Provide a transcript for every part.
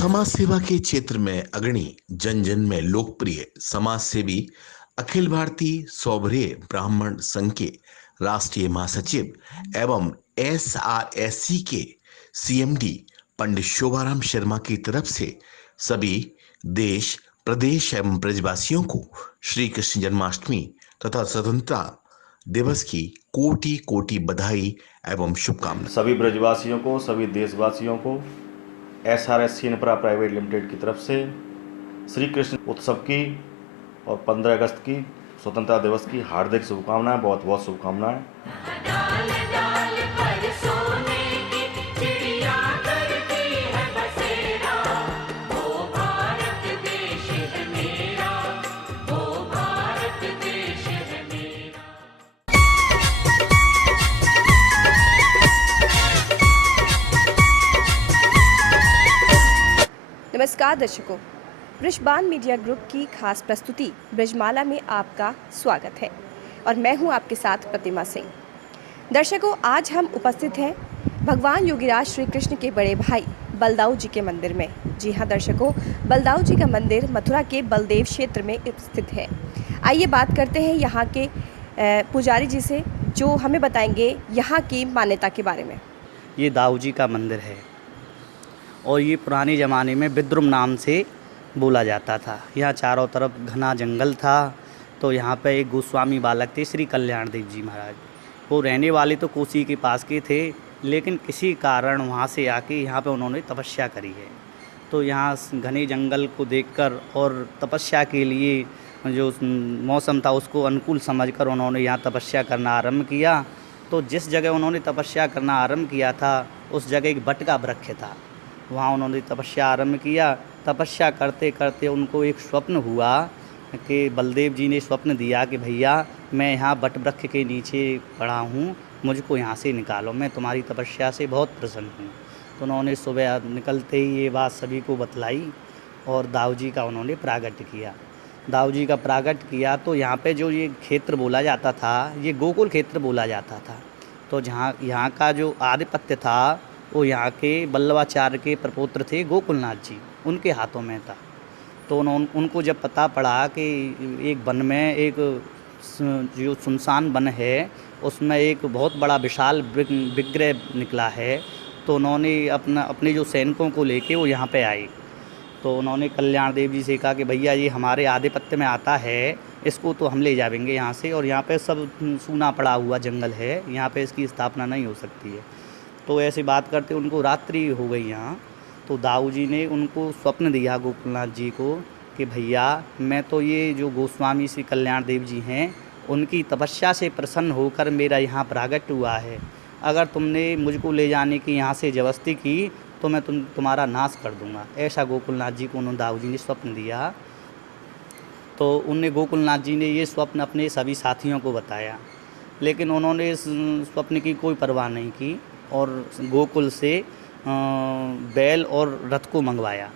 समाज सेवा के क्षेत्र में अग्रणी, जन जन में लोकप्रिय समाज सेवी, अखिल भारतीय सौभरेय ब्राह्मण संघ के राष्ट्रीय महासचिव एवं एसआरएससी के सीएमडी पंडित शोभाराम शर्मा की तरफ से सभी देश, प्रदेश एवं ब्रजवासियों को श्री कृष्ण जन्माष्टमी तथा स्वतंत्रता दिवस की कोटि कोटि बधाई एवं शुभकामनाएं। सभी ब्रजवासियों को, सभी देशवासियों को एसआरएस सिनप्रा प्राइवेट लिमिटेड की तरफ से श्री कृष्ण उत्सव की और 15 अगस्त की स्वतंत्रता दिवस की हार्दिक शुभकामनाएं, बहुत बहुत शुभकामनाएं। नमस्कार दर्शकों, वृषबान मीडिया ग्रुप की खास प्रस्तुति ब्रजमाला में आपका स्वागत है और मैं हूं आपके साथ प्रतिमा सिंह। दर्शकों, आज हम उपस्थित हैं भगवान योगीराज श्री कृष्ण के बड़े भाई बलदाऊ जी के मंदिर में। जी हां दर्शकों, बलदाऊ जी का मंदिर मथुरा के बलदेव क्षेत्र में स्थित है। आइए बात करते हैं यहाँ के पुजारी जी से, जो हमें बताएंगे यहाँ की मान्यता के बारे में। ये दाऊ जी का मंदिर है और ये पुराने ज़माने में विद्रुम नाम से बोला जाता था। यहाँ चारों तरफ घना जंगल था। तो यहाँ पे एक गोस्वामी बालक थे, श्री कल्याण देव जी महाराज। वो रहने वाले तो कोसी के पास के थे, लेकिन किसी कारण वहाँ से आके यहाँ पे उन्होंने तपस्या करी है। तो यहाँ घने जंगल को देखकर और तपस्या के लिए जो मौसम था उसको अनुकूल समझकर उन्होंने यहाँ तपस्या करना आरंभ किया। तो जिस जगह उन्होंने तपस्या करना आरंभ किया था उस जगह एक बट का वृक्ष था। वहाँ उन्होंने तपस्या आरंभ किया। तपस्या करते करते उनको एक स्वप्न हुआ कि बलदेव जी ने स्वप्न दिया कि भैया, मैं यहाँ बट वृक्ष के नीचे पड़ा हूँ, मुझको यहाँ से निकालो, मैं तुम्हारी तपस्या से बहुत प्रसन्न हूँ। तो उन्होंने सुबह निकलते ही ये बात सभी को बतलाई और दाऊ जी का उन्होंने प्रागट्य किया। दाऊ जी का प्रागट्य किया तो यहाँ पे जो ये क्षेत्र बोला जाता था, ये गोकुल क्षेत्र बोला जाता था। तो जहाँ यहाँ का जो आधिपत्य था वो यहाँ के बल्लवाचार्य के प्रपौत्र थे गोकुलनाथ जी, उनके हाथों में था। तो उनको जब पता पड़ा कि एक वन में एक जो सुनसान वन है उसमें एक बहुत बड़ा विशाल विग्रह निकला है, तो उन्होंने अपने जो सैनिकों को लेके वो यहाँ पे आए। तो उन्होंने कल्याण देव जी से कहा कि भैया, ये हमारे आधिपत्य में आता है, इसको तो हम ले जाएंगे यहाँ से, और यहाँ पे सब सूना पड़ा हुआ जंगल है, यहाँ पे इसकी स्थापना नहीं हो सकती है। तो ऐसी बात करते उनको रात्रि हो गई यहाँ। तो दाऊ जी ने उनको स्वप्न दिया गोकुलनाथ जी को कि भैया, मैं तो ये जो गोस्वामी श्री कल्याण देव जी हैं उनकी तपस्या से प्रसन्न होकर मेरा यहाँ प्रागट्य हुआ है। अगर तुमने मुझको ले जाने की यहाँ से जबरदस्ती की तो मैं तुम्हारा नाश कर दूँगा। ऐसा गोकुलनाथ जी को उन्होंने दाऊ जी ने स्वप्न दिया। तो उनने गोकुलनाथ जी ने ये स्वप्न अपने सभी साथियों को बताया, लेकिन उन्होंने इस स्वप्न की कोई परवाह नहीं की और गोकुल से बैल और रथ को मंगवाया।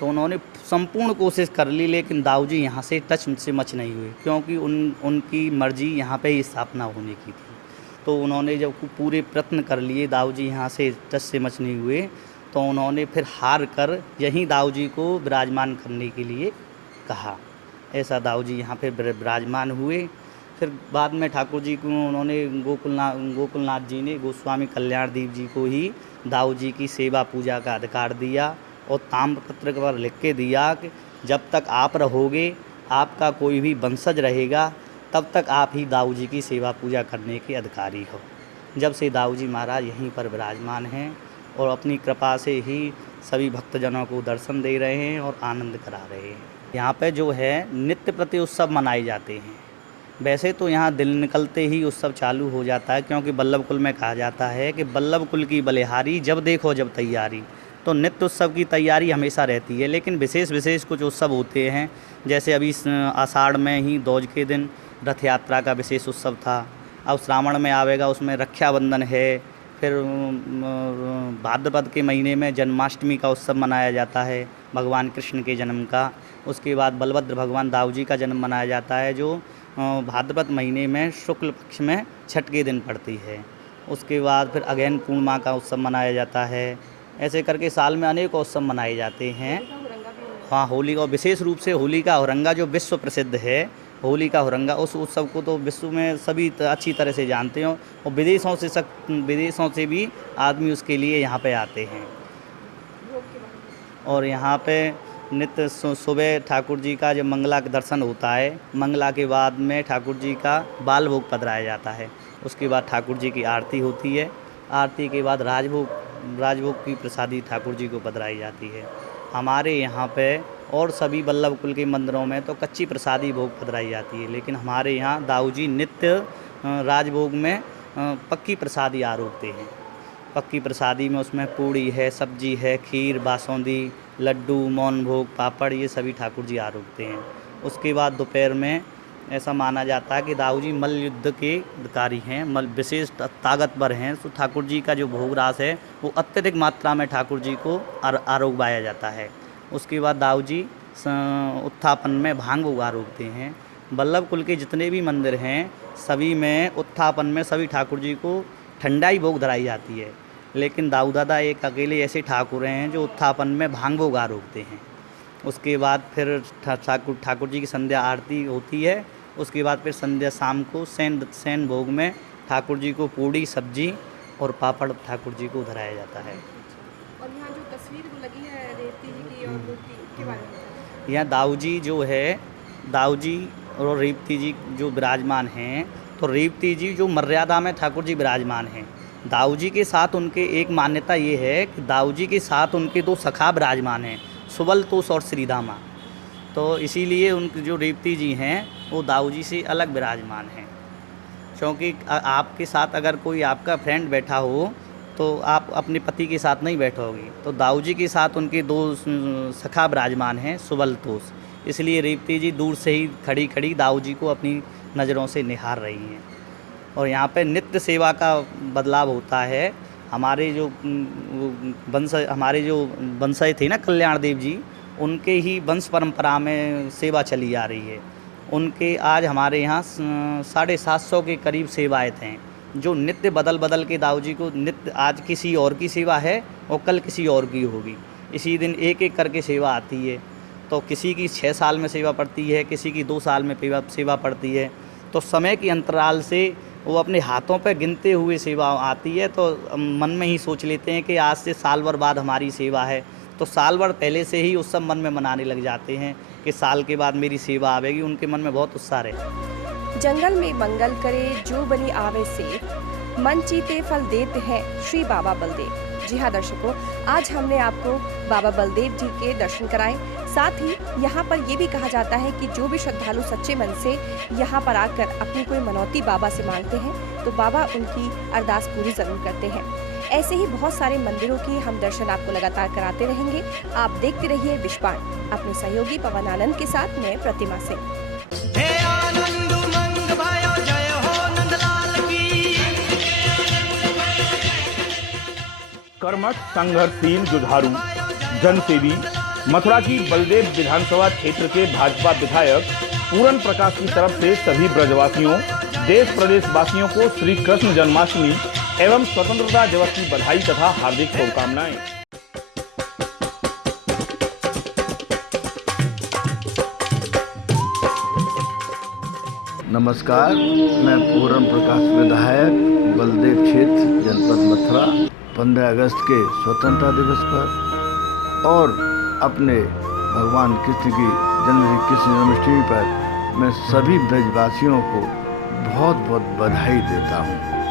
तो उन्होंने संपूर्ण कोशिश कर ली, लेकिन दाऊ जी यहाँ से टच से मच नहीं हुए, क्योंकि उनकी मर्जी यहाँ पे ही स्थापना होने की थी। तो उन्होंने जब पूरे प्रयत्न कर लिए, दाऊ जी यहाँ से टच से मच नहीं हुए, तो उन्होंने फिर हार कर यहीं दाऊ जी को विराजमान करने के लिए कहा। ऐसा दाऊ जी यहाँ पे विराजमान हुए। फिर बाद में ठाकुर जी को उन्होंने गोकुलनाथ जी ने गोस्वामी कल्याण देव जी को ही दाऊ जी की सेवा पूजा का अधिकार दिया और ताम्रपत्र पर लिख के दिया कि जब तक आप रहोगे, आपका कोई भी वंशज रहेगा, तब तक आप ही दाऊ जी की सेवा पूजा करने के अधिकारी हो। जब से दाऊ जी महाराज यहीं पर विराजमान हैं और अपनी कृपा से ही सभी भक्तजनों को दर्शन दे रहे हैं और आनंद करा रहे हैं। यहाँ पे जो है नित्य प्रति उत्सव मनाए जाते हैं। वैसे तो यहाँ दिन निकलते ही उत्सव चालू हो जाता है, क्योंकि बल्लभ कुल में कहा जाता है कि बल्लभ कुल की बलिहारी, जब देखो जब तैयारी। तो नित्य उत्सव की तैयारी हमेशा रहती है, लेकिन विशेष कुछ उत्सव होते हैं। जैसे अभी आषाढ़ में ही दौज के दिन रथ यात्रा का विशेष उत्सव था। अब श्रावण में आवेगा, उसमें रक्षाबंधन है। फिर भाद्रपद के महीने में जन्माष्टमी का उत्सव मनाया जाता है, भगवान कृष्ण के जन्म का। उसके बाद बलभद्र भगवान दाऊ जी का जन्म मनाया जाता है, जो भाद्रपद महीने में शुक्ल पक्ष में छठ के दिन पड़ती है। उसके बाद फिर अगेन पूर्णिमा का उत्सव मनाया जाता है। ऐसे करके साल में अनेक उत्सव मनाए जाते हैं। हाँ, होली का, विशेष रूप से होली का हुरंगा जो विश्व प्रसिद्ध है, होली का हुरंगा, उस उत्सव को तो विश्व में सभी अच्छी तरह से जानते हो और विदेशों से भी आदमी उसके लिए यहाँ पे आते हैं। और यहाँ पे नित्य सुबह ठाकुर जी का जब मंगला का दर्शन होता है, मंगला के बाद में ठाकुर जी का बाल भोग पधराया जाता है। उसके बाद ठाकुर जी की आरती होती है। आरती के बाद राजभोग की प्रसादी ठाकुर जी को पधराई जाती है। हमारे यहाँ पे और सभी वल्लभ कुल के मंदिरों में तो कच्ची प्रसादी भोग पधराई जाती है, लेकिन हमारे यहाँ दाऊ जी नित्य राजभोग में पक्की प्रसादी आरोपते हैं। पक्की प्रसादी में उसमें पूड़ी है, सब्जी है, खीर, बासुंदी, लड्डू, मौन भोग, पापड़, ये सभी ठाकुर जी आरोपते हैं। उसके बाद दोपहर में ऐसा माना जाता है कि दाऊ जी मल्ल युद्ध के अधिकारी हैं, विशेष ताकतवर हैं, तो ठाकुर जी का जो भोग रास है वो अत्यधिक मात्रा में ठाकुर जी को आरोपाया जाता है। उसके बाद दाऊ जी उत्थापन में भांग भोग आरोपते हैं। वल्लभ कुल के जितने भी मंदिर हैं सभी में उत्थापन में सभी ठाकुर जी को ठंडाई भोग धराई जाती है, लेकिन दाऊ दादा एक अकेले ऐसे ठाकुर हैं जो उत्थापन में भांग भोग आरोपते हैं। उसके बाद फिर ठाकुर जी की संध्या आरती होती है। उसके बाद फिर संध्या शाम को सैन भोग में ठाकुर जी को पूड़ी, सब्जी और पापड़ ठाकुर जी को धराया जाता है। और यहाँ जो तस्वीर लगी है रेवती जी की और मूर्ति के बारे में, यहाँ दाऊ जी जो है, दाऊ जी और रेवती जी जो विराजमान हैं, तो रेवती जी जो मर्यादा में ठाकुर जी विराजमान हैं। दाऊ जी के साथ उनके एक मान्यता ये है कि दाऊ जी के साथ उनके दो सखा विराजमान हैं, सुबलतोष और श्रीदामा। तो इसीलिए उनके जो रेवती जी हैं वो दाऊ जी से अलग विराजमान हैं, क्योंकि आपके साथ अगर कोई आपका फ्रेंड बैठा हो तो आप अपने पति के साथ नहीं बैठोगे, तो दाऊ जी के साथ उनके दो सखा विराजमान हैं, सुबलतोष। इसलिए रेवती जी दूर से ही खड़ी खड़ी दाऊ जी को अपनी नज़रों से निहार रही हैं। और यहाँ पे नित्य सेवा का बदलाव होता है। हमारे जो वंशज थे ना कल्याण देव जी, उनके ही वंश परंपरा में सेवा चली आ रही है। उनके आज हमारे यहाँ 750 के करीब सेवायत हैं, जो नित्य बदल के दाऊ जी को नित्य आज किसी और की सेवा है और कल किसी और की होगी। इसी दिन एक एक करके सेवा आती है, तो किसी की 6 साल में सेवा पड़ती है, किसी की 2 साल में सेवा पड़ती है। तो समय के अंतराल से वो अपने हाथों पर गिनते हुए सेवा आती है, तो मन में ही सोच लेते हैं कि आज से साल भर बाद हमारी सेवा है, तो साल भर पहले से ही उस सब मन में मनाने लग जाते हैं कि साल के बाद मेरी सेवा आवेगी। उनके मन में बहुत उत्साह है। जंगल में मंगल करे जो बनी आवे से, मन चीते फल देते हैं श्री बाबा बलदेव। जी हाँ दर्शकों, आज हमने आपको बाबा बलदेव जी के दर्शन कराए। साथ ही यहाँ पर ये भी कहा जाता है कि जो भी श्रद्धालु सच्चे मन से यहाँ पर आकर अपनी कोई मनौती बाबा से मांगते हैं तो बाबा उनकी अरदास पूरी जरूर करते हैं। ऐसे ही बहुत सारे मंदिरों की हम दर्शन आपको लगातार कराते रहेंगे। आप देखते रहिए विश्वाण, अपने सहयोगी पवन आनंद के साथ मैं प्रतिमा सिंह। कर्मठ, संघर्षशील, जुझारू, जनसेवी मथुरा की बलदेव विधानसभा क्षेत्र के भाजपा विधायक पूरन प्रकाश की तरफ से सभी ब्रजवासियों, देश प्रदेश वासियों को श्री कृष्ण जन्माष्टमी एवं स्वतंत्रता दिवस की बधाई तथा हार्दिक शुभकामनाएं। नमस्कार, मैं पूरन प्रकाश विधायक बलदेव क्षेत्र जनपद मथुरा 15 अगस्त के स्वतंत्रता दिवस पर और अपने भगवान कृष्ण की कृष्ण जन्माष्टमी पर मैं सभी ब्रजवासियों को बहुत बहुत बधाई देता हूँ।